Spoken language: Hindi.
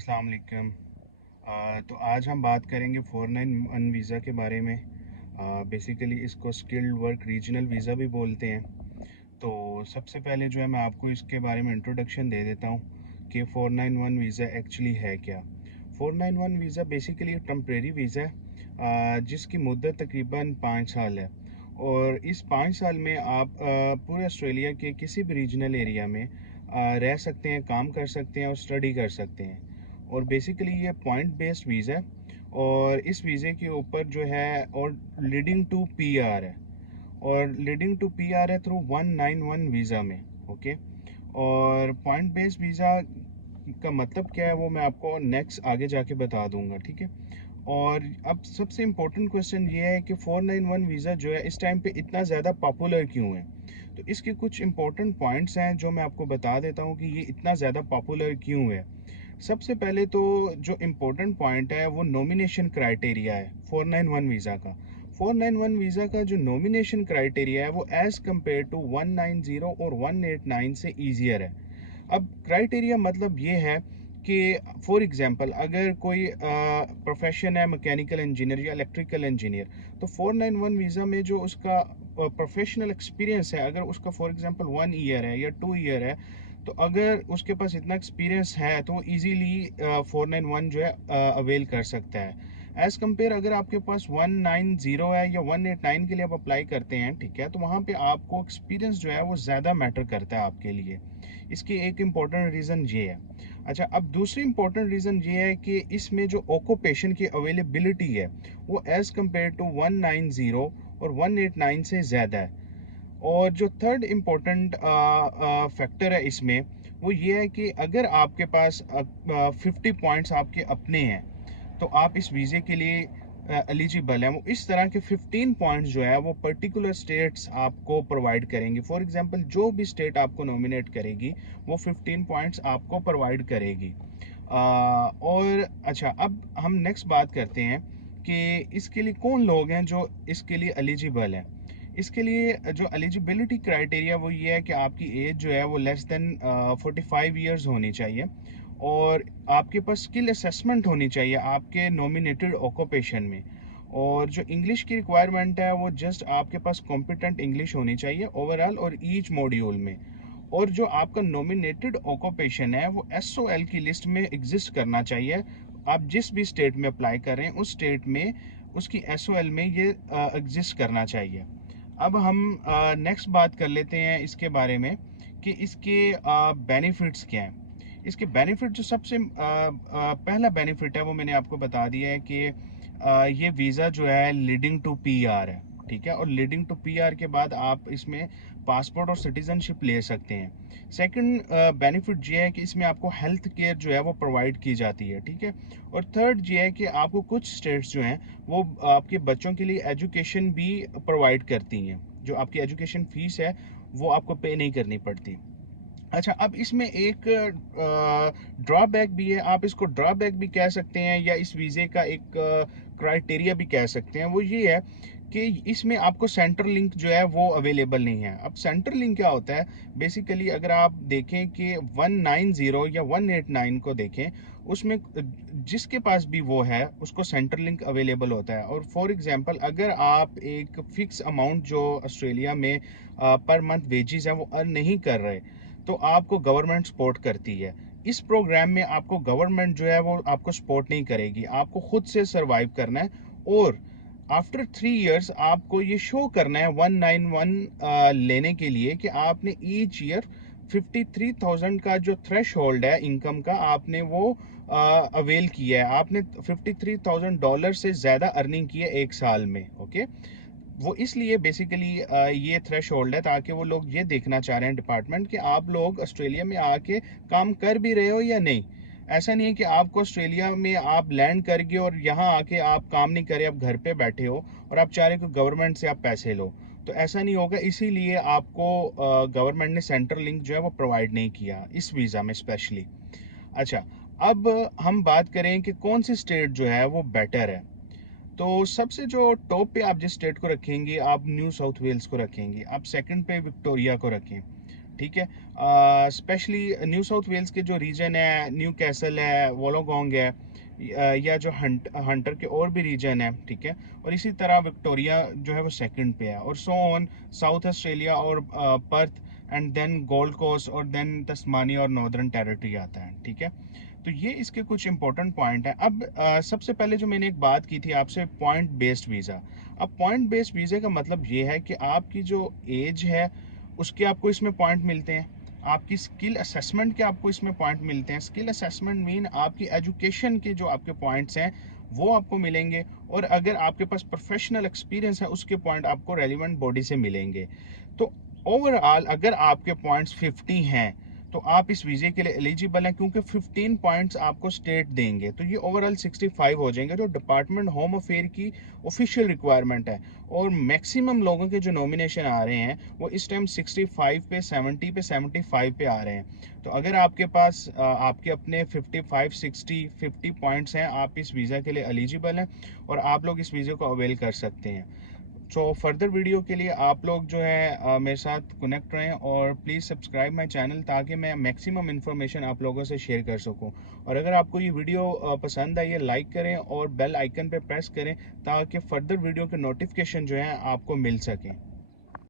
अस्सलाम वालेकुम। तो आज हम बात करेंगे 491 वीज़ा के बारे में। बेसिकली इसको स्किल्ड वर्क रीजनल वीज़ा भी बोलते हैं। तो सबसे पहले जो है मैं आपको इसके बारे में इंट्रोडक्शन दे देता हूँ कि 491 वीज़ा एक्चुअली है क्या। 491 वीज़ा बेसिकली एक टेम्परेरी वीज़ा है, जिसकी मुद्दत तकरीबन 5 साल है। और इस 5 साल में आप पूरे ऑस्ट्रेलिया के किसी भी रीजनल एरिया में रह सकते हैं, काम कर सकते हैं और स्टडी कर सकते हैं। और बेसिकली ये पॉइंट बेस्ड वीज़ा है, और इस वीज़े के ऊपर जो है और लीडिंग टू पीआर है, और लीडिंग टू पीआर है थ्रू 191 वीज़ा में। ओके। और पॉइंट बेस्ड वीज़ा का मतलब क्या है वो मैं आपको नेक्स्ट आगे जाके बता दूंगा, ठीक है। और अब सबसे इम्पोर्टेंट क्वेश्चन ये है कि 491 वीज़ा जो है इस टाइम पे इतना ज़्यादा पॉपुलर क्यों है। तो इसके कुछ इम्पोर्टेंट पॉइंट्स हैं जो मैं आपको बता देता हूँ कि ये इतना ज़्यादा पॉपुलर क्यों है। सबसे पहले तो जो इम्पोर्टेंट पॉइंट है वो नॉमिनेशन क्राइटेरिया है 491 वीज़ा का। 491 वीज़ा का जो नॉमिनेशन क्राइटेरिया है वो एज़ कम्पेयर टू 190 और 189 से ईजियर है। अब क्राइटेरिया मतलब ये है कि फॉर एग्जांपल अगर कोई प्रोफेशन है मैकेनिकल इंजीनियर या इलेक्ट्रिकल इंजीनियर, तो 491 वीज़ा में जो उसका प्रोफेशनल एक्सपीरियंस है, अगर उसका फॉर एग्जांपल 1 ईयर है या 2 ईयर है, तो अगर उसके पास इतना एक्सपीरियंस है तो वो ईजीली 491 जो है अवेल कर सकता है। एज़ कम्पेयर अगर आपके पास 190 है या 189 के लिए आप अप्लाई करते हैं, ठीक है, तो वहाँ पे आपको एक्सपीरियंस जो है वो ज़्यादा मैटर करता है आपके लिए। इसकी एक इम्पॉर्टेंट रीज़न ये है। अच्छा, अब दूसरी इम्पॉर्टेंट रीज़न ये है कि इसमें जो ऑक्यूपेशन की अवेलेबिलिटी है वो एज़ कम्पेयर टू 190 और 189 से ज़्यादा है। और जो थर्ड इम्पोर्टेंट फैक्टर है इसमें वो ये है कि अगर आपके पास 50 पॉइंट्स आपके अपने हैं तो आप इस वीज़े के लिए एलिजिबल हैं। वो इस तरह के 15 पॉइंट्स जो है वो पर्टिकुलर स्टेट्स आपको प्रोवाइड करेंगी। फॉर एग्जांपल जो भी स्टेट आपको नॉमिनेट करेगी वो 15 पॉइंट्स आपको प्रोवाइड करेगी। और अच्छा, अब हम नेक्स्ट बात करते हैं कि इसके लिए कौन लोग हैं जो इसके लिए एलिजिबल हैं। इसके लिए जो एलिजिबिलिटी क्राइटेरिया वो ये है कि आपकी एज जो है वो लेस देन 45 ईयर्स होनी चाहिए, और आपके पास स्किल असेसमेंट होनी चाहिए आपके नॉमिनेटेड ऑक्यूपेशन में। और जो इंग्लिश की रिक्वायरमेंट है वो जस्ट आपके पास कॉम्पिटेंट इंग्लिश होनी चाहिए ओवरऑल और ईच मॉड्यूल में। और जो आपका नॉमिनेटेड ऑक्यूपेशन है वो एसओएल की लिस्ट में एग्जिस्ट करना चाहिए। आप जिस भी स्टेट में अप्लाई कर रहे हैं उस स्टेट में उसकी एसओएल में ये एग्जिस्ट करना चाहिए। अब हम नेक्स्ट बात कर लेते हैं इसके बारे में कि इसके बेनिफिट्स क्या हैं। इसके बेनिफिट जो सबसे पहला बेनिफिट है वो मैंने आपको बता दिया है कि ये वीज़ा जो है लीडिंग टू पीआर है, ठीक है। और लीडिंग टू पीआर के बाद आप इसमें पासपोर्ट और सिटीजनशिप ले सकते हैं। सेकंड बेनिफिट ये है कि इसमें आपको हेल्थ केयर जो है वो प्रोवाइड की जाती है, ठीक है। और थर्ड ये है कि आपको कुछ स्टेट्स जो हैं वो आपके बच्चों के लिए एजुकेशन भी प्रोवाइड करती हैं। जो आपकी एजुकेशन फीस है वो आपको पे नहीं करनी पड़ती। अच्छा, अब इसमें एक ड्रॉबैक भी है, आप इसको ड्रॉबैक भी कह सकते हैं या इस वीज़े का एक क्राइटेरिया भी कह सकते हैं। वो ये है कि इसमें आपको सेंटर लिंक जो है वो अवेलेबल नहीं है। अब सेंटर लिंक क्या होता है, बेसिकली अगर आप देखें कि 190 या 189 को देखें, उसमें जिसके पास भी वो है उसको सेंटर लिंक अवेलेबल होता है। और फॉर एग्जांपल अगर आप एक फिक्स अमाउंट जो ऑस्ट्रेलिया में पर मंथ वेजेस है वो अर्न नहीं कर रहे, तो आपको गवर्नमेंट सपोर्ट करती है। इस प्रोग्राम में आपको गवर्नमेंट जो है वो आपको सपोर्ट नहीं करेगी, आपको खुद से सरवाइव करना है। और आफ्टर 3 इयर्स आपको ये शो करना है 191 लेने के लिए कि आपने ईच ईयर 53,000 का जो थ्रेश होल्ड है इनकम का आपने वो अवेल किया है। आपने $53,000 से ज़्यादा अर्निंग की है एक साल में। ओके। वो इसलिए बेसिकली ये थ्रेश होल्ड है ताकि वो लोग ये देखना चाह रहे हैं डिपार्टमेंट कि आप लोग ऑस्ट्रेलिया में आके काम कर भी रहे हो या नहीं। ऐसा नहीं है कि आपको ऑस्ट्रेलिया में आप लैंड कर गए और यहाँ आके आप काम नहीं करे, आप घर पे बैठे हो और आप चाह रहे हो कि गवर्नमेंट से आप पैसे लो। तो ऐसा नहीं होगा, इसीलिए आपको गवर्नमेंट ने सेंट्रल लिंक जो है वो प्रोवाइड नहीं किया इस वीज़ा में स्पेशली। अच्छा, अब हम बात करें कि कौन सी स्टेट जो है वो बेटर है। तो सबसे जो टॉप पे आप जिस स्टेट को रखेंगे, आप न्यू साउथ वेल्स को रखेंगे, आप सेकंड पे विक्टोरिया को रखें। ठीक है। स्पेशली न्यू साउथ वेल्स के जो रीजन है, न्यू कैसल है, वोलोगोंग है, या जो हंटर के और भी रीजन है, ठीक है। और इसी तरह विक्टोरिया जो है वो सेकंड पे है, और सो ऑन साउथ ऑस्ट्रेलिया और Perth, and then Gold Coast, और देन तस्मानिया और नॉर्दर्न टेरिटरी आता है, ठीक है। तो ये इसके कुछ इंपॉर्टेंट पॉइंट हैं। अब सबसे पहले जो मैंने एक बात की थी आपसे, पॉइंट बेस्ड वीज़ा। अब पॉइंट बेस्ड वीज़े का मतलब ये है कि आपकी जो एज है उसके आपको इसमें पॉइंट मिलते हैं, आपकी स्किल असेसमेंट के आपको इसमें पॉइंट मिलते हैं। स्किल असेसमेंट मीन आपकी एजुकेशन के जो आपके पॉइंट्स हैं वो आपको मिलेंगे, और अगर आपके पास प्रोफेशनल एक्सपीरियंस है उसके पॉइंट आपको रेलिवेंट बॉडी से मिलेंगे। तो ओवरऑल अगर आपके पॉइंट्स 50 हैं तो आप इस वीज़े के लिए एलिजिबल हैं, क्योंकि 15 पॉइंट्स आपको स्टेट देंगे, तो ये ओवरऑल 65 हो जाएंगे, जो डिपार्टमेंट होम अफेयर की ऑफिशियल रिक्वायरमेंट है। और मैक्सिमम लोगों के जो नॉमिनेशन आ रहे हैं वो इस टाइम 65 पे, 70 पे, 75 पे आ रहे हैं। तो अगर आपके पास आपके अपने 55, 60, 50 पॉइंट्स हैं, आप इस वीज़ा के लिए एलिजिबल हैं और आप लोग इस वीज़ा को अवेल कर सकते हैं। सो फर्दर वीडियो के लिए आप लोग जो है मेरे साथ कनेक्ट रहें, और प्लीज़ सब्सक्राइब माय चैनल, ताकि मैं मैक्सिमम इन्फॉर्मेशन आप लोगों से शेयर कर सकूं। और अगर आपको ये वीडियो पसंद आई है, लाइक करें और बेल आइकन पे प्रेस करें, ताकि फर्दर वीडियो के नोटिफिकेशन जो है आपको मिल सकें।